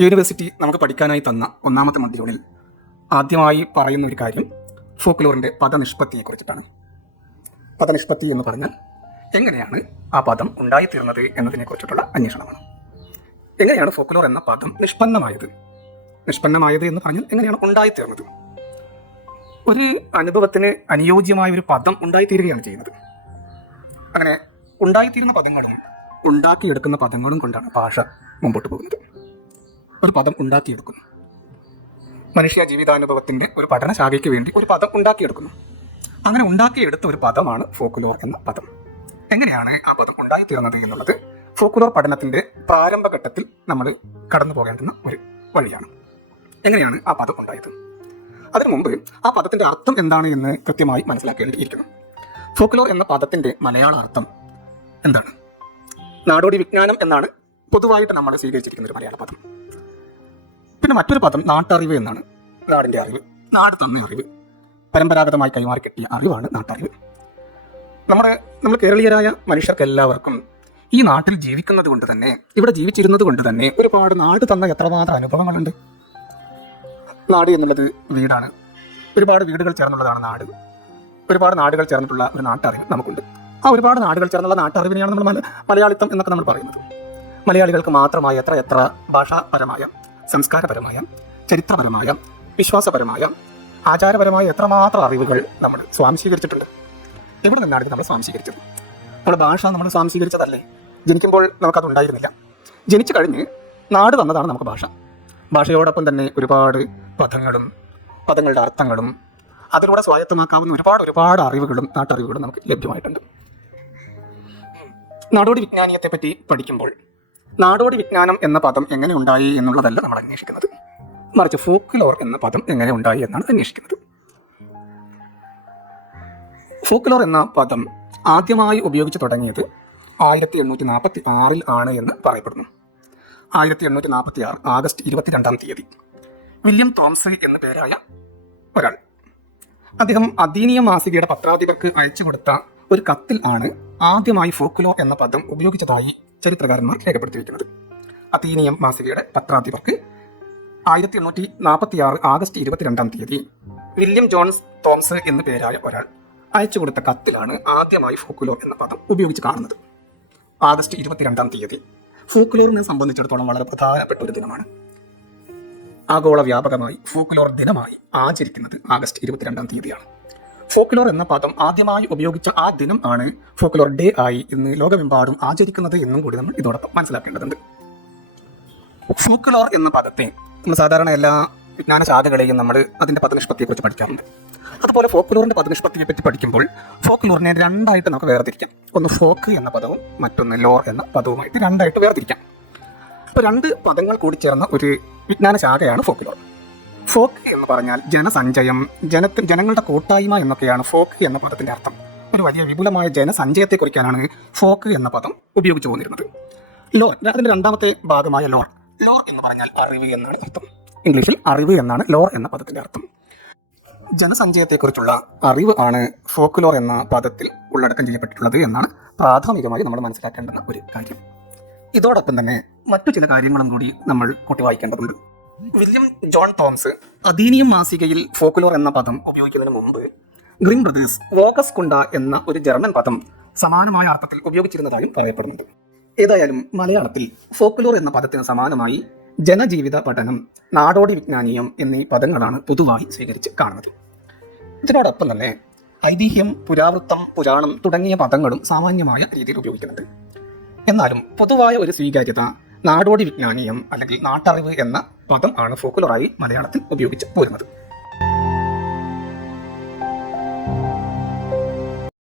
University നമുക്ക് പഠിക്കാനായി തന്ന ഒന്നാമത്തെ മൊഡ്യൂളിൽ ആദ്യമായി പറയുന്ന ഒരു കാര്യം ഫോക്ലോറിൻ്റെ പദനിഷ്പത്തിയെക്കുറിച്ചിട്ടാണ്. പദനിഷ്പത്തി എന്ന് പറഞ്ഞാൽ എങ്ങനെയാണ് ആ പദം ഉണ്ടായിത്തീർന്നത് എന്നതിനെക്കുറിച്ചിട്ടുള്ള അന്വേഷണമാണ്. എങ്ങനെയാണ് ഫോക്ലോർ എന്ന പദം നിഷ്പന്നമായത് എന്ന് പറഞ്ഞാൽ എങ്ങനെയാണ് ഉണ്ടായിത്തീർന്നത്. ഒരു അനുഭവത്തിന് അനുയോജ്യമായ ഒരു പദം ഉണ്ടായിത്തീരുകയാണ് ചെയ്യുന്നത്. അങ്ങനെ ഉണ്ടായിത്തീരുന്ന പദങ്ങളും ഉണ്ടാക്കിയെടുക്കുന്ന പദങ്ങളും കൊണ്ടാണ് ഭാഷ മുമ്പോട്ട് പോകുന്നത്. ഒരു പദം ഉണ്ടാക്കിയെടുക്കുന്നു. മനുഷ്യ ജീവിതാനുഭവത്തിൻ്റെ ഒരു പഠനശാഖയ്ക്ക് വേണ്ടി ഒരു പദം ഉണ്ടാക്കിയെടുക്കുന്നു. അങ്ങനെ ഉണ്ടാക്കിയെടുത്ത ഒരു പദമാണ് ഫോക്ലോർ എന്ന പദം. എങ്ങനെയാണ് ആ പദം ഉണ്ടായിത്തീർന്നത് എന്നുള്ളത് ഫോക്ലോർ പഠനത്തിൻ്റെ പ്രാരംഭഘട്ടത്തിൽ നമ്മൾ കടന്നു പോകേണ്ടുന്ന ഒരു വഴിയാണ്. എങ്ങനെയാണ് ആ പദം ഉണ്ടായത്? അതിനു മുമ്പ് ആ പദത്തിൻ്റെ അർത്ഥം എന്താണ് എന്ന് കൃത്യമായി മനസ്സിലാക്കേണ്ടിയിരിക്കുന്നു. ഫോക്ലോർ എന്ന പദത്തിൻ്റെ മലയാള അർത്ഥം എന്താണ്? നാടോടി വിജ്ഞാനം എന്നാണ് പൊതുവായിട്ട് നമ്മൾ സ്വീകരിച്ചിരിക്കുന്ന ഒരു മലയാള പദം. പിന്നെ മറ്റൊരു പദം നാട്ടറിവ് എന്നാണ്. നാടിൻ്റെ അറിവ്, നാട് തന്ന അറിവ്, പരമ്പരാഗതമായി കൈമാറി കിട്ടിയ അറിവാണ് നാട്ടറിവ്. നമ്മൾ കേരളീയരായ മനുഷ്യർക്ക് എല്ലാവർക്കും ഈ നാട്ടിൽ ജീവിക്കുന്നത് കൊണ്ട് തന്നെ, ഇവിടെ ജീവിച്ചിരുന്നത് കൊണ്ട് തന്നെ ഒരുപാട് നാട് തന്ന എത്രമാത്രം അനുഭവങ്ങളുണ്ട്. നാട് എന്നുള്ളത് വീടാണ്. ഒരുപാട് വീടുകൾ ചേർന്നുള്ളതാണ് നാട്. ഒരുപാട് നാടുകൾ ചേർന്നിട്ടുള്ള ഒരു നാട്ടറിവ് നമുക്കുണ്ട്. ആ ഒരുപാട് നാടുകൾ ചേർന്നുള്ള നാട്ടറിവിനെയാണ് നമ്മൾ മലയാളിത്തം എന്നൊക്കെ നമ്മൾ പറയുന്നത്. മലയാളികൾക്ക് മാത്രമായ എത്ര ഭാഷാപരമായ, സംസ്കാരപരമായ, ചരിത്രപരമായ, വിശ്വാസപരമായ, ആചാരപരമായ എത്രമാത്രം അറിവുകൾ നമ്മൾ സ്വാംശീകരിച്ചിട്ടുണ്ട്. എവിടെ നിന്നാണ് ഇത് നമ്മൾ സ്വാംശീകരിച്ചത്? നമ്മുടെ ഭാഷ നമ്മൾ സ്വാംശീകരിച്ചതല്ലേ? ജനിക്കുമ്പോൾ നമുക്കതുണ്ടായിരുന്നില്ല. ജനിച്ചു കഴിഞ്ഞ് നാട് തന്നതാണ് നമുക്ക് ഭാഷ. ഭാഷയോടൊപ്പം തന്നെ ഒരുപാട് പദങ്ങളും പദങ്ങളുടെ അർത്ഥങ്ങളും അതിലൂടെ സ്വായത്തമാക്കാവുന്ന ഒരുപാട് അറിവുകളും നാട്ടറിവുകളും നമുക്ക് ലഭ്യമായിട്ടുണ്ട്. നാടോടി വിജ്ഞാനീയത്തെ പറ്റി പഠിക്കുമ്പോൾ നാടോടി വിജ്ഞാനം എന്ന പദം എങ്ങനെ ഉണ്ടായി എന്നുള്ളതല്ല നമ്മൾ അന്വേഷിക്കുന്നത്, മറിച്ച് ഫോക്ലോർ എന്ന പദം എങ്ങനെ ഉണ്ടായി എന്നാണ് അന്വേഷിക്കുന്നത്. ഫോക്ലോർ എന്ന പദം ആദ്യമായി ഉപയോഗിച്ച് തുടങ്ങിയത് 1846 ആണ് എന്ന് പറയപ്പെടുന്നു. 1846 ആഗസ്റ്റ് 22 വില്യം തോംസ് എന്ന പേരായ ഒരാൾ, അദ്ദേഹം അധീനിയം മാസികയുടെ പത്രാധിപർക്ക് അയച്ചു കൊടുത്ത ഒരു കത്തിൽ ആണ് ആദ്യമായി ഫോക്ലോർ എന്ന പദം ഉപയോഗിച്ചതായി ചരിത്രകാരന്മാർ രേഖപ്പെടുത്തിയിരിക്കുന്നത്. അധീനിയം മാസികയുടെ പത്രാധിപർക്ക് 1846 ആഗസ്റ്റ് 22 വില്യം ജോൺസ് തോംസ് എന്ന പേരായ ഒരാൾ അയച്ചു കൊടുത്ത കത്തിലാണ് ആദ്യമായി ഫോക്ലോർ എന്ന പദം ഉപയോഗിച്ച് കാണുന്നത്. ആഗസ്റ്റ് 22 ഫോക്ലോറിനെ സംബന്ധിച്ചിടത്തോളം വളരെ പ്രധാനപ്പെട്ട ഒരു ദിനമാണ്. ആഗോള വ്യാപകമായി ഫോക്ലോർ ദിനമായി ആചരിക്കുന്നത് ആഗസ്റ്റ് 22 ഫോക്ലോർ എന്ന പദം ആദ്യമായി ഉപയോഗിച്ച ആ ദിനം ആണ് ഫോക്ലോർ ഡേ ആയി ഇന്ന് ലോകമെമ്പാടും ആചരിക്കുന്നത് എന്നും കൂടി നമ്മൾ ഇതോടൊപ്പം മനസ്സിലാക്കേണ്ടതുണ്ട്. ഫോക്ലോർ എന്ന പദത്തെ നമ്മൾ സാധാരണ എല്ലാ വിജ്ഞാന ശാഖകളെയും നമ്മൾ അതിൻ്റെ പദനിഷ്പത്തിയെക്കുറിച്ച് പഠിക്കാറുണ്ട്. അതുപോലെ ഫോക്ലോറിൻ്റെ പദനിഷ്പത്തിയെ പറ്റി പഠിക്കുമ്പോൾ ഫോക്ലോറിനെ രണ്ടായിട്ട് നമുക്ക് വേർതിരിക്കാം. ഒന്ന് ഫോക്ക് എന്ന പദവും മറ്റൊന്ന് ലോർ എന്ന പദവുമായിട്ട് രണ്ടായിട്ട് വേർതിരിക്കാം. അപ്പോൾ രണ്ട് പദങ്ങൾ കൂടി ചേർന്ന ഒരു വിജ്ഞാന ശാഖയാണ് ഫോക്ലോർ. ഫോക്ക് എന്ന് പറഞ്ഞാൽ ജനസഞ്ചയം, ജനങ്ങളുടെ കൂട്ടായ്മ എന്നൊക്കെയാണ് ഫോക്ക് എന്ന പദത്തിൻ്റെ അർത്ഥം. ഒരു വലിയ വിപുലമായ ജനസഞ്ചയത്തെ കുറിക്കാനാണ് ഫോക്ക് എന്ന പദം ഉപയോഗിച്ചു പോന്നിരുന്നത്. ലോർ, അതിൻ്റെ രണ്ടാമത്തെ ഭാഗമായ ലോർ എന്ന് പറഞ്ഞാൽ അറിവ് എന്നാണ് അർത്ഥം. ഇംഗ്ലീഷിൽ അറിവ് എന്നാണ് ലോർ എന്ന പദത്തിൻ്റെ അർത്ഥം. ജനസഞ്ചയത്തെക്കുറിച്ചുള്ള അറിവ് ആണ് ഫോക്ലോർ എന്ന പദത്തിൽ ഉള്ളടക്കം ചെയ്യപ്പെട്ടിട്ടുള്ളത് എന്നാണ് പ്രാഥമികമായി നമ്മൾ മനസ്സിലാക്കേണ്ടുന്ന ഒരു കാര്യം. ഇതോടൊപ്പം തന്നെ മറ്റു ചില കാര്യങ്ങളും കൂടി നമ്മൾ കൂട്ടി വായിക്കേണ്ടതുണ്ട്. വില്യം ജോൺ തോംസ് അധീനിയം മാസികയിൽ ഫോക്ലോർ എന്ന പദം ഉപയോഗിക്കുന്നതിന് മുമ്പ് ഗ്രീൻ ബ്രദേഴ്സ് വോക്കസ് കുണ്ട എന്ന ഒരു ജർമ്മൻ പദം സമാനമായ അർത്ഥത്തിൽ ഉപയോഗിച്ചിരുന്നതായും പറയപ്പെടുന്നുണ്ട്. ഏതായാലും മലയാളത്തിൽ ഫോക്ലോർ എന്ന പദത്തിന് സമാനമായി ജനജീവിത പഠനം, നാടോടി വിജ്ഞാനീയം എന്നീ പദങ്ങളാണ് പൊതുവായി സ്വീകരിച്ച് കാണുന്നത്. ഇതിനോടൊപ്പം തന്നെ ഐതിഹ്യം, പുരാവൃത്തം, പുരാണം തുടങ്ങിയ പദങ്ങളും സാമാന്യമായ രീതിയിൽ ഉപയോഗിക്കുന്നുണ്ട്. എന്നാലും പൊതുവായ ഒരു സ്വീകാര്യത നാടോടി വിജ്ഞാനീയം അല്ലെങ്കിൽ നാട്ടറിവ് എന്ന പദം ആണ് ഫോക്ലോറായി മലയാളത്തിൽ ഉപയോഗിച്ച് പോരുന്നത്.